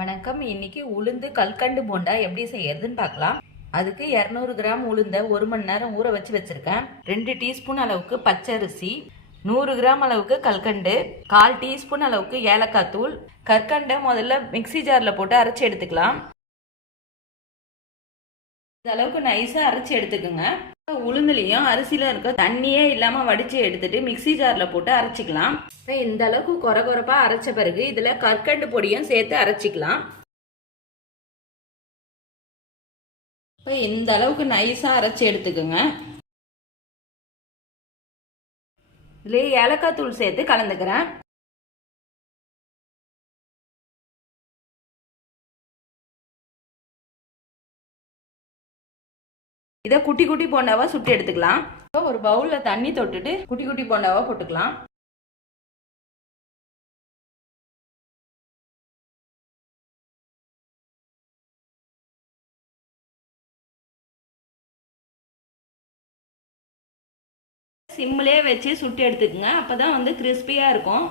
வணக்கம். இன்னைக்கு உளுந்து கல்கண்டு போண்டா எப்படி செய்யறதுன்னு பார்க்கலாம். அதுக்கு இரநூறு கிராம் உளுந்த ஒரு மணி நேரம் ஊற வச்சு வச்சிருக்கேன். ரெண்டு டீஸ்பூன் அளவுக்கு பச்சரிசி நூறு கிராம் அளவுக்கு கல்கண்டு கால் டீஸ்பூன் அளவுக்கு ஏலக்காய் தூள். கற்கண்டை முதல்ல மிக்ஸி ஜாரில் போட்டு அரைச்சி எடுத்துக்கலாம். இந்த அளவுக்கு நைஸாக அரைச்சி எடுத்துக்கோங்க. உளுந்துலையும் அரிசியில் இருக்க தண்ணியே இல்லாமல் வடித்து எடுத்துட்டு மிக்ஸி ஜாரில் போட்டு அரைச்சிக்கலாம். இந்த அளவுக்கு குறை குறைப்பாக அரைச்ச பிறகு இதில் கற்கண்டு பொடியும் சேர்த்து அரைச்சிக்கலாம். இப்போ இந்த அளவுக்கு நைஸாக அரைச்சி எடுத்துக்கோங்க. இதுலேயே ஏலக்காய் தூள் சேர்த்து கலந்துக்கிறேன். இதை குட்டி குட்டி போண்டாவா சுட்டு எடுத்துக்கலாம். இப்போ ஒரு பவுலில் தண்ணி தொட்டுட்டு குட்டி குட்டி போண்டாவா போட்டுக்கலாம். சிம்மிலே வச்சு சுட்டு எடுத்துக்கோங்க. அப்போ தான் வந்து கிறிஸ்பியாக இருக்கும்.